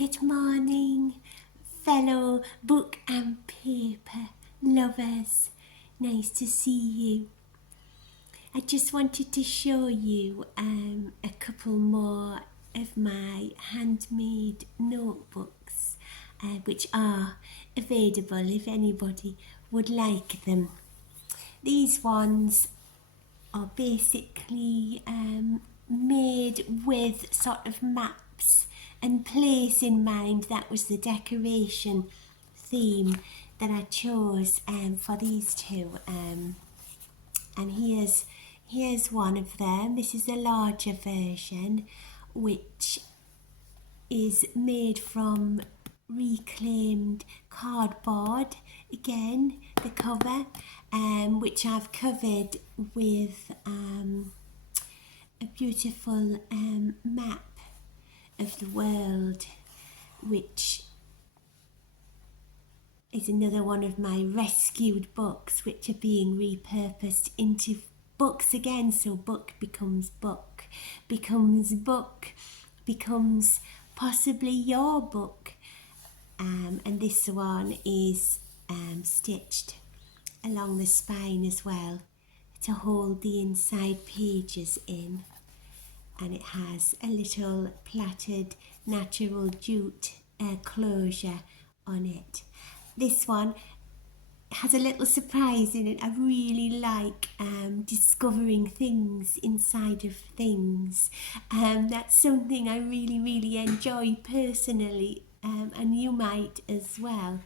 Good morning, fellow book and paper lovers. Nice to see you. I just wanted to show you a couple more of my handmade notebooks, which are available if anybody would like them. These ones are basically made with sort of maps and place in mind. That was the decoration theme that I chose for these two. And here's one of them. This is a larger version, which is made from reclaimed cardboard. Again, the cover, which I've covered with a beautiful map of the world, which is another one of my rescued books, which are being repurposed into books again. So book becomes book, becomes possibly your book. And this one is stitched along the spine as well to hold the inside pages in. And it has a little plaited natural jute closure on it. This one has a little surprise in it. I really like discovering things inside of things. That's something I really enjoy personally, and you might as well.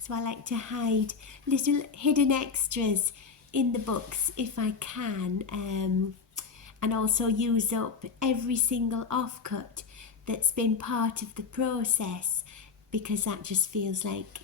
So I like to hide little hidden extras in the books if I can, and also use up every single offcut that's been part of the process, because that just feels like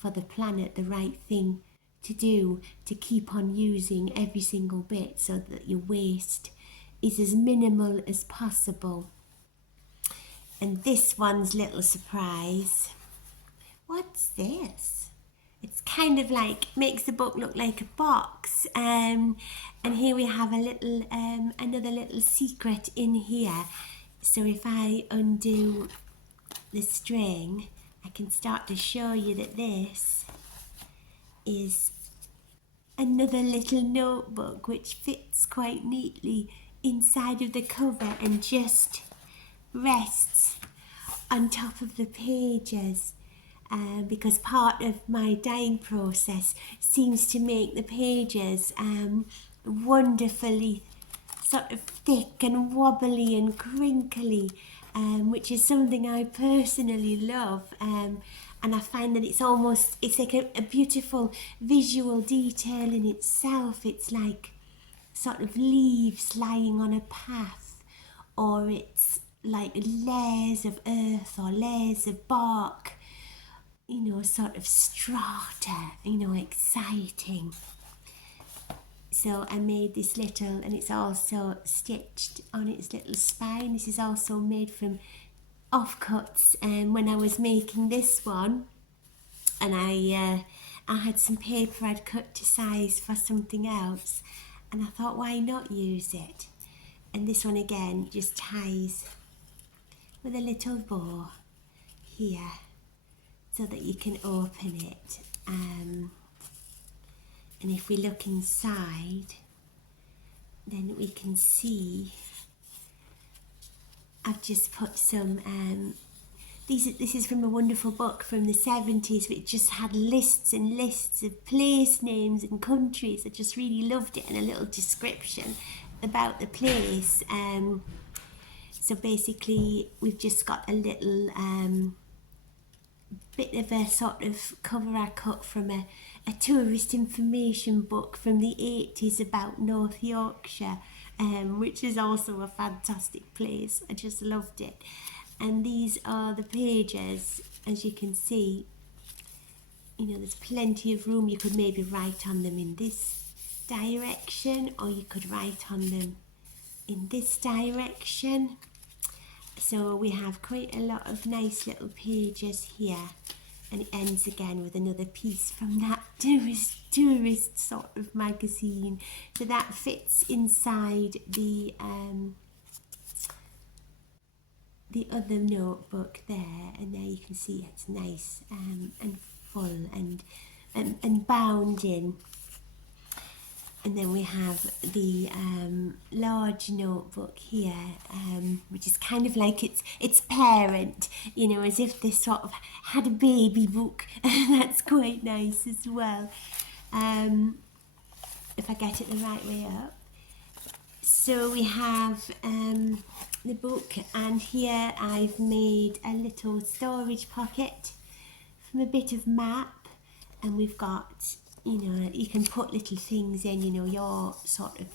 for the planet the right thing to do, to keep on using every single bit so that your waste is as minimal as possible. And this one's little surprise. What's this? It's kind of like, makes the book look like a box. And here we have a little, another little secret in here. So if I undo the string, I can start to show you that this is another little notebook which fits quite neatly inside of the cover and just rests on top of the pages. Because part of my dyeing process seems to make the pages wonderfully sort of thick and wobbly and crinkly, which is something I personally love, and I find that it's like a beautiful visual detail in itself. It's like sort of leaves lying on a path, or it's like layers of earth or layers of bark, sort of strata, exciting. So I made this little, and it's also stitched on its little spine. This is also made from offcuts. And when I was making this one, and I had some paper I'd cut to size for something else, and I thought, why not use it? And this one again just ties with a little bow here, so that you can open it. And if we look inside, then we can see I've just put some, this is from a wonderful book from the 70s, which just had lists and lists of place names and countries. I just really loved it, and a little description about the place. So basically we've just got a little bit of a sort of cover I cut from a tourist information book from the 80s about North Yorkshire, which is also a fantastic place. I just loved it. And these are the pages, as you can see. There's plenty of room. You could maybe write on them in this direction, or you could write on them in this direction. So we have quite a lot of nice little pages here, and it ends again with another piece from that tourist sort of magazine. So that fits inside the the other notebook there, and there you can see it's nice and full and bound in. And then we have the large notebook here, which is kind of like its parent, you know, as if they sort of had a baby book. That's quite nice as well, if I get it the right way up. So we have the book, and here I've made a little storage pocket from a bit of map, and we've got, you know, you can put little things in, you know, your sort of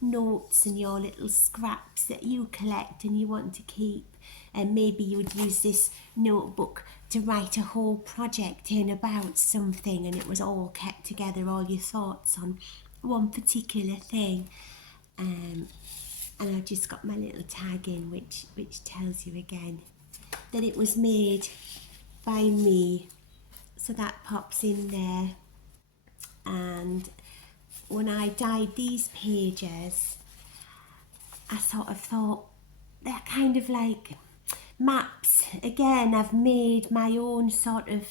notes and your little scraps that you collect and you want to keep. And maybe you would use this notebook to write a whole project in about something, and it was all kept together, all your thoughts on one particular thing. And I've just got my little tag in, which tells you again that it was made by me. So that pops in there. And when I dyed these pages, I sort of thought they're kind of like maps. Again, I've made my own sort of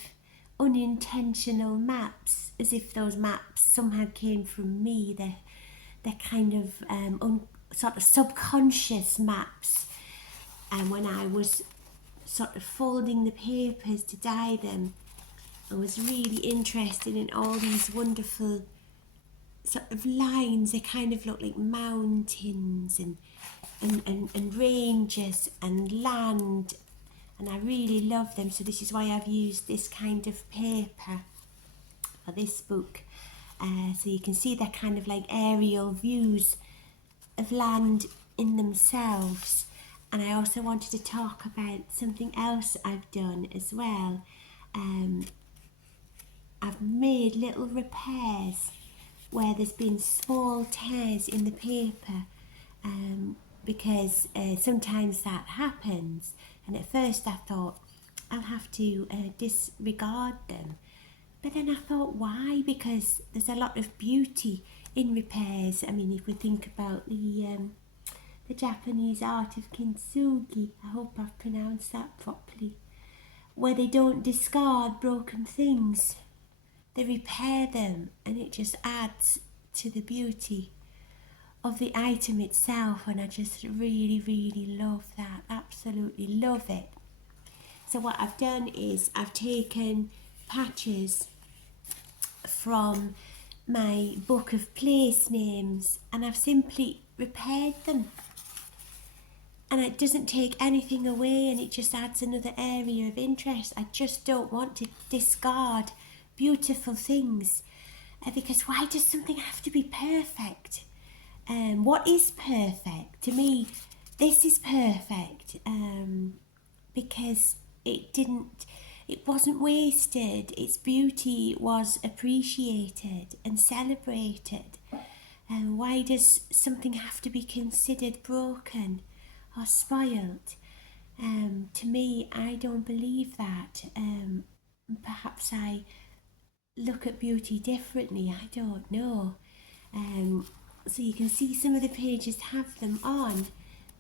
unintentional maps, as if those maps somehow came from me. They're kind of sort of subconscious maps. And when I was sort of folding the papers to dye them, I was really interested in all these wonderful sort of lines. They kind of look like mountains and ranges and land, and I really love them. So this is why I've used this kind of paper for this book. So you can see they're kind of like aerial views of land in themselves. And I also wanted to talk about something else I've done as well. I've made little repairs where there's been small tears in the paper, because sometimes that happens. And at first I thought I'll have to disregard them, but then I thought, why? Because there's a lot of beauty in repairs. I mean, if we think about the Japanese art of kintsugi, I hope I've pronounced that properly, where they don't discard broken things. They repair them, and it just adds to the beauty of the item itself. And I just really, really love that. Absolutely love it. So what I've done is I've taken patches from my book of place names, and I've simply repaired them. And it doesn't take anything away, and it just adds another area of interest. I just don't want to discard beautiful things, because why does something have to be perfect? What is perfect? To me, this is perfect, because it wasn't wasted. Its beauty was appreciated and celebrated. Why does something have to be considered broken or spoiled? To me, I don't believe that. Perhaps I look at beauty differently, I don't know. So you can see some of the pages have them on,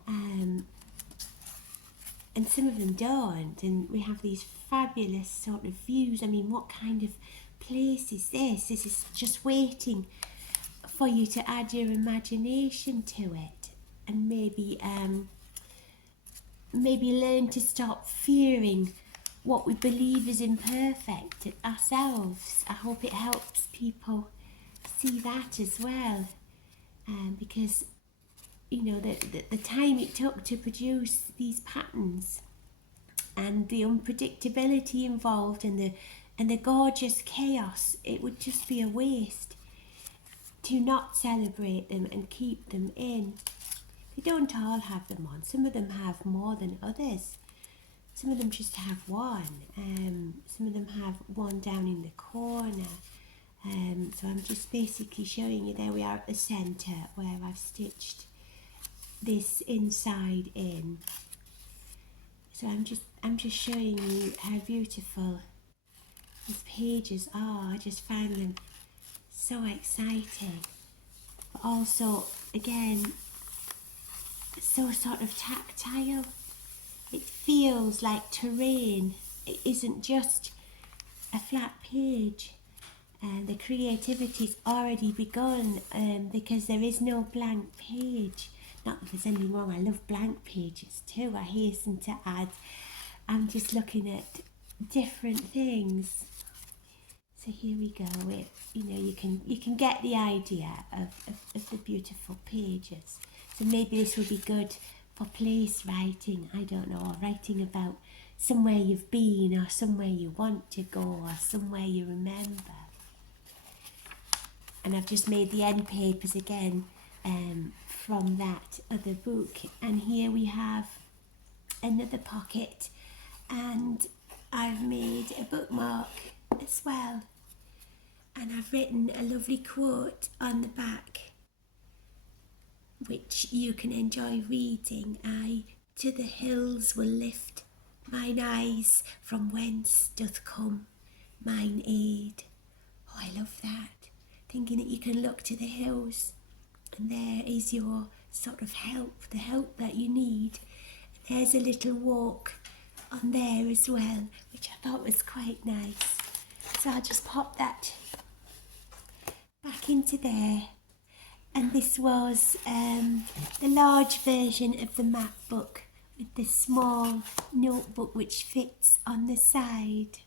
and some of them don't, and we have these fabulous sort of views. I mean, what kind of place is this? This is just waiting for you to add your imagination to it, and maybe learn to stop fearing what we believe is imperfect ourselves. I hope it helps people see that as well, because you know the time it took to produce these patterns, and the unpredictability involved, and the gorgeous chaos, it would just be a waste to not celebrate them and keep them in. They don't all have them on. Some of them have more than others. Some of them just have one. Some of them have one down in the corner. So I'm just basically showing you, there we are at the centre where I've stitched this inside in. So I'm just showing you how beautiful these pages are. I just found them so exciting, but also again so sort of tactile. It feels like terrain. It isn't just a flat page. And the creativity's already begun because there is no blank page. Not that there's anything wrong, I love blank pages too, I hasten to add. I'm just looking at different things. So here we go. You can get the idea of the beautiful pages. So maybe this will be good for place writing, I don't know, or writing about somewhere you've been or somewhere you want to go or somewhere you remember. And I've just made the end papers again from that other book. And here we have another pocket, and I've made a bookmark as well. And I've written a lovely quote on the back, which you can enjoy reading. I to the hills will lift mine eyes, from whence doth come mine aid. Oh, I love that. Thinking that you can look to the hills and there is your sort of help, the help that you need. And there's a little walk on there as well, which I thought was quite nice. So I'll just pop that back into there. And this was the large version of the map book with the small notebook which fits on the side.